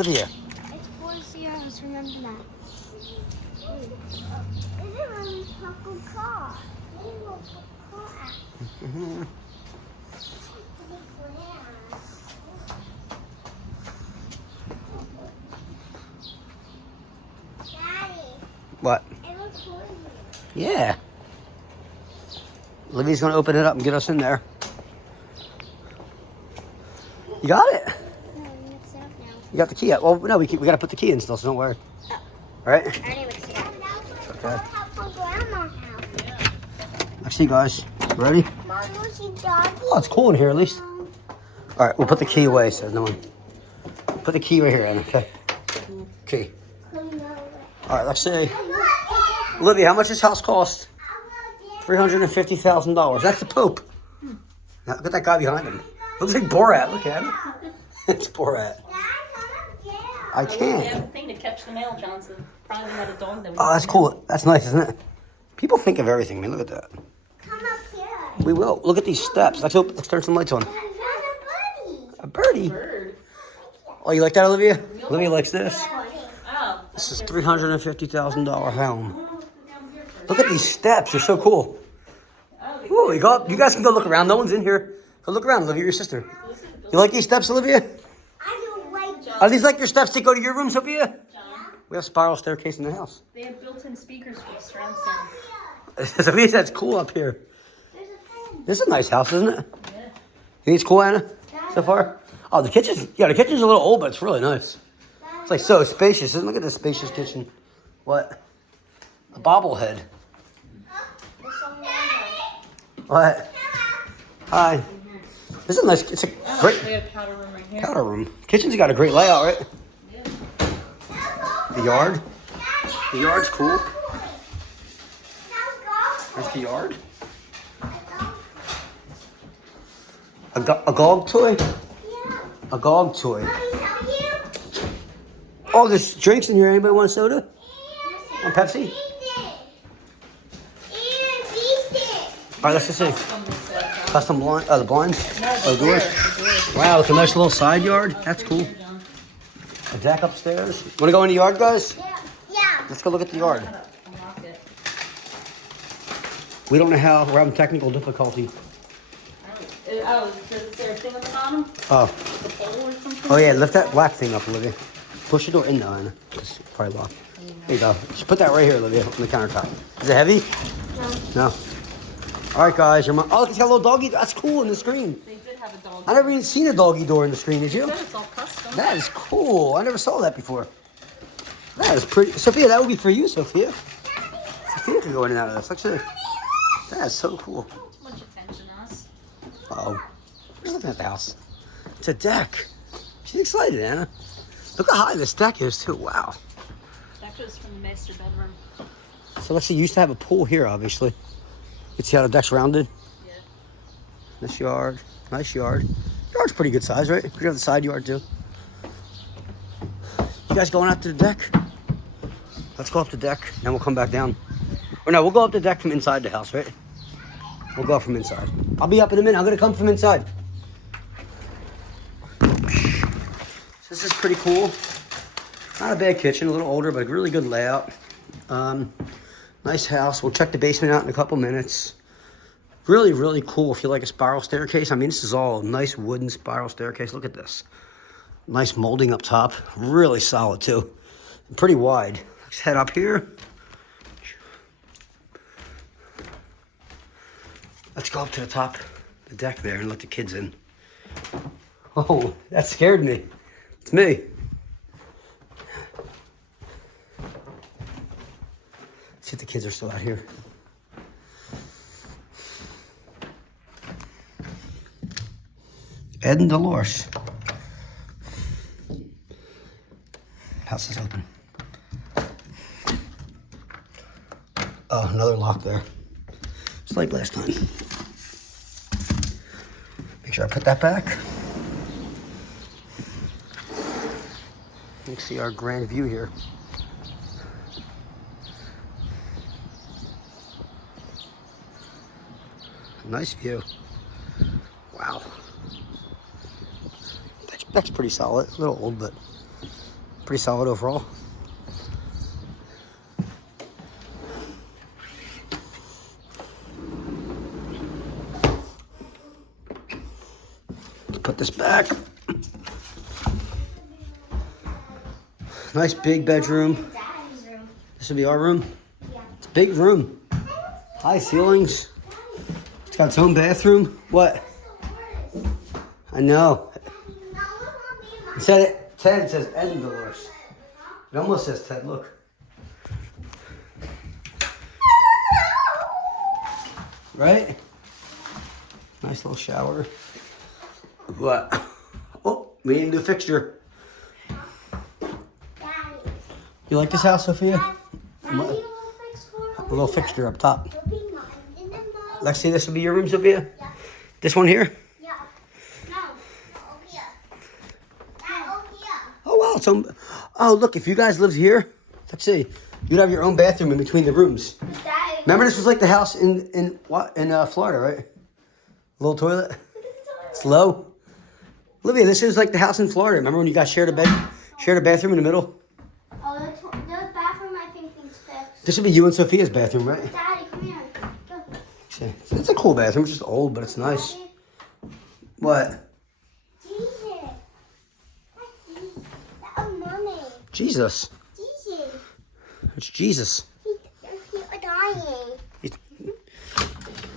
Olivia. Explores the house, remember that. This is a Uncle car. Daddy, What? it looks cool. Yeah. Olivia's gonna open it up and get us in there. You got it? No, we mix it up now. You got the key out. Well, no, we gotta put the key in still, so don't worry. Oh. All right? I already mixed it up. Okay. Grandma's house. Let's see, guys. Ready? Mom, you see doggy? Oh, it's cool in here at least. All right, we'll put the key away so no one. Put the key right here, Anna. Okay. Key. All right, let's see. Olivia, how much does this house cost? $350,000. That's the Pope. Now, look at that guy behind him. Looks like Borat. Look at him. It's Borat. I We can't. have a thing to catch the mail, Johnson. Probably had a dog that we Oh, that's cool. That's nice, isn't it? People think of everything, man. Look at that. Come up here. We will. Look at these steps. Let's turn some lights on. There's a buddy. A birdie. bird. Oh, you like that, Olivia? Olivia likes this. Oh. This is $350,000 home. Look at these steps. They're so cool. Ooh, you guys can go look around. No one's in here. Go look around, Olivia, your sister. You like these steps, Olivia? I don't like it. Are these like your steps that go to your room, Sophia? We have a spiral staircase in the house. They have built-in speakers for the surround sound. Sophia said it's cool up here. There's a pen. This is a nice house, isn't it? Yeah. You think it's cool, Anna? So far? Oh, the kitchen's a little old, but it's really nice. It's like so spacious. Look at this spacious kitchen. What? A bobblehead. What? Hi. This is nice. It's a great We have a powder room right here. powder room. Kitchen's got a great layout, right? The yard. The yard's cool. There's the yard. A gog toy? A gog toy. Oh, there's drinks in here. Anybody want a soda? Want Pepsi? All right, let's just see. Custom blind, the blinds? Oh, the doors? Wow, it's a nice little side yard. That's cool. A deck upstairs. Want to go in the yard, guys? Yeah. Let's go look at the yard. Unlock it. We don't know how. We're having technical difficulty. Oh, is there a thing on the bottom? Oh. The pole or something? Oh, yeah. Lift that black thing up, Olivia. Push the door in now, Anna. It's probably locked. There you go. Just put that right here, Olivia, on the countertop. Is it heavy? No. All right, guys. Oh, look, it's got a little doggy. That's cool in the screen. They did have a dog. I never even seen a doggy door in the screen, did you? Said it's all custom. That is cool. I never saw that before. That is pretty. Sophia, that would be for you, Sophia. Sophia could go in and out of this. Actually, that is so cool. Too much attention on us. Uh-oh. We're just looking at the house. It's a deck. She's excited, Anna. Look how high this deck is, too. Wow. That goes from the master bedroom. So let's see. You used to have a pool here, obviously. You can see how the deck's rounded. Yeah. This yard. Nice yard. Yard's pretty good size, right? We have the side yard, too. You guys going out to the deck? Let's go up the deck, and we'll come back down. Or no, we'll go up the deck from inside the house, right? We'll go up from inside. I'll be up in a minute. I'm going to come from inside. This is pretty cool. Not a bad kitchen, a little older, but really good layout. Nice house. We'll check the basement out in a couple minutes. Really, really cool if you like a spiral staircase. I mean, this is all nice wooden spiral staircase. Look at this. Nice molding up top. Really solid, too. And pretty wide. Let's head up here. Let's go up to the top of the deck there and let the kids in. Oh, that scared me. It's me. See if the kids are still out here. Ed and Dolores. House is open. Oh, another lock there. It's like last time. Make sure I put that back. You can see our grand view here. Nice view. Wow. That's pretty solid. A little old, but pretty solid overall. Let's put this back. Nice big bedroom. Daddy's room. This would be our room. Yeah. It's a big room. High ceilings. It's got its own bathroom. What? I know. It said it. Ted says Ed and Dolores. It almost says Ted. Look. Right? Nice little shower. What? Oh, we need a new fixture. You like this house, Sophia? A little fixture up top. Lexi, this will be your room, Sophia? Yeah. This one here? Yeah. No. Over here. Dad, over here. Oh, wow. It's oh, look, if you guys lived here, let's see, you'd have your own bathroom in between the rooms. Daddy. Remember, this was like the house in Florida, right? Little toilet. It's low. Olivia, this is like the house in Florida. Remember when you guys shared a bathroom in the middle? Oh, the bathroom I think needs fixed. This would be you and Sophia's bathroom, right? Daddy, come here. Go. See, it's a cool bathroom. It's just old, but it's nice. Daddy. What? Jesus. That's Jesus. That's mommy. Jesus. Jesus. It's Jesus. He's dying. He's-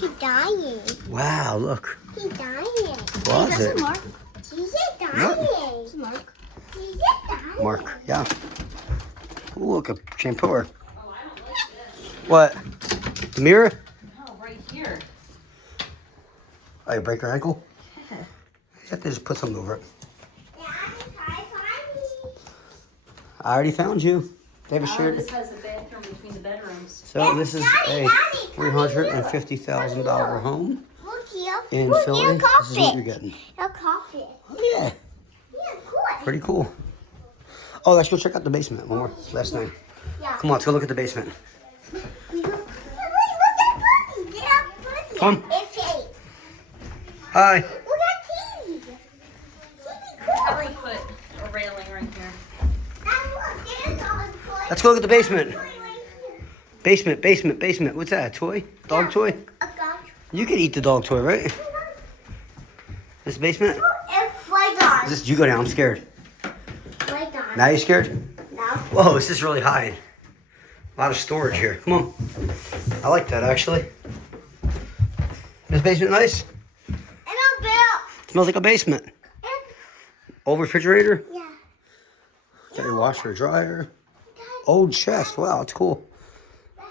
He's dying. Wow, look. He's dying. Closet. Mark. Jesus dying. Mark. Jesus dying. Mark, yeah. Ooh, look, a shampooer. What? The mirror? Oh, right here. Oh, you break her ankle? You have to just put something over it. Daddy, try find me. I already found you. They have a Oh, shared. this has a bathroom between the bedrooms. So this is Daddy, a Daddy, come $350,000 home Look here. in Look, Philly. your This is what carpet. you're getting. Your carpet. Oh, yeah. Yeah, good. Pretty cool. Oh, let's go check out the basement one more. Last thing. Yeah. Come on, let's go look at the basement. Look at Buddy. Get up, Buddy. Come. It's eight. Hi. Look at TV. Probably TV put a railing right here. And look, there's a toy. Let's go look at the basement. Toy right here. Basement. What's that? A toy? Dog toy? A dog. You could eat the dog toy, right? This basement? It's right on. Is this, you go down, I'm scared. Right on. Now you scared? No. Whoa, this is really high. A lot of storage here. Come on. I like that, actually. This basement nice? And a bill. Smells like a basement. And, Old refrigerator. yeah. Got your washer, dryer. Daddy, Old chest. Wow, that's cool. Daddy.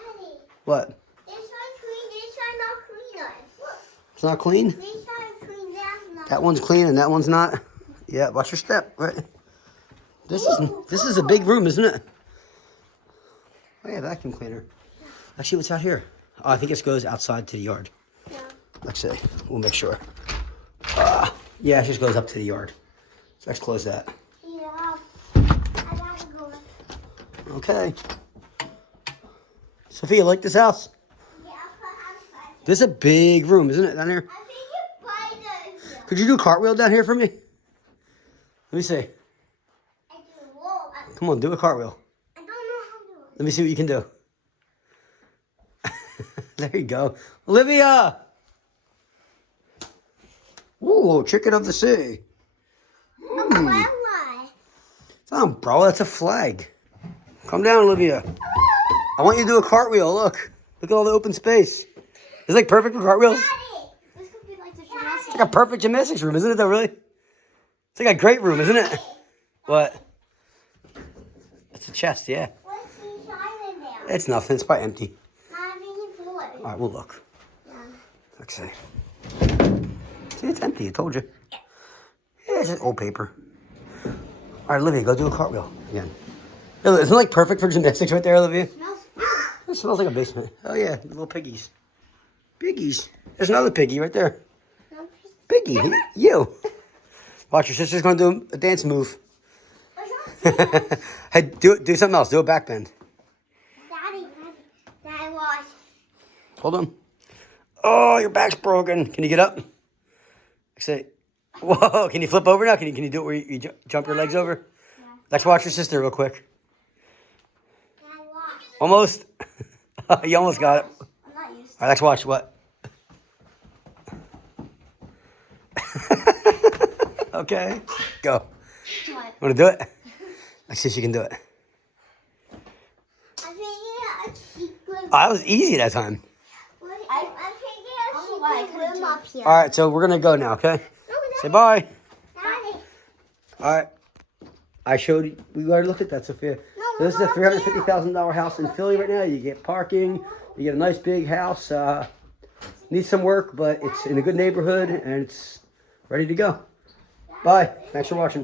What? This one clean. This one not clean. Look. It's not clean? This one clean. That's not. That one's clean and that one's not. Yeah, watch your step. Right. This is a big room, isn't it? Oh yeah, vacuum cleaner. Actually, what's out here? Oh, I think it goes outside to the yard. Yeah. Let's see. We'll make sure. Yeah, it just goes up to the yard. So let's close that. Yeah. I gotta go. Okay. Sophia, like this house? Yeah, I'll put This is a big room, isn't it, down here? I think you buy the. Could you do a cartwheel down here for me? Let me see. I do wall. Come on, do a cartwheel. I don't know how to do it. Let me see what you can do. There you go. Olivia! Ooh, chicken of the sea. Why? It's not an umbrella, that's a flag. Come down, Olivia. I want you to do a cartwheel. Look. Look at all the open space. It's like perfect for cartwheels. Daddy. This could be like the gymnastics. It's like a perfect gymnastics room, isn't it, though, really? It's like a great room, isn't it? What? It's a chest, yeah. What's inside in there? It's nothing. It's probably empty. Not even floor. All right, we'll look. Yeah. Let's see. See, it's empty. I told you. Yeah, it's just old paper. All right, Olivia, go do a cartwheel again. Yeah, look, isn't it like perfect for gymnastics right there, Olivia? Smells. It smells like a basement. Oh, yeah, the little piggies. Piggies. There's another piggy right there. No, Piggy, you. Watch, your sister's going to do a dance move. what's up? Hey, do something else. Do a back bend. Daddy, watch. Hold on. Oh, your back's broken. Can you get up? Say, whoa, can you flip over now? Can you do it where you jump your legs over? Let's watch your sister real quick. Dad, watch. Almost. You almost got it. I'm not used All right, let's watch what? Okay, go. to what. Want to do it? Let's see if you can do it. I figured a secret. Oh, that was easy that time. I figured a secret room up here. All right, so we're gonna go now. Okay. No, Say bye. Daddy. All right. I showed you. We already looked at that, Sophia. So this is a $350,000 house in Philly right now. You get parking. You get a nice big house. Needs some work, but it's in a good neighborhood and it's ready to go. Bye. Thanks for watching.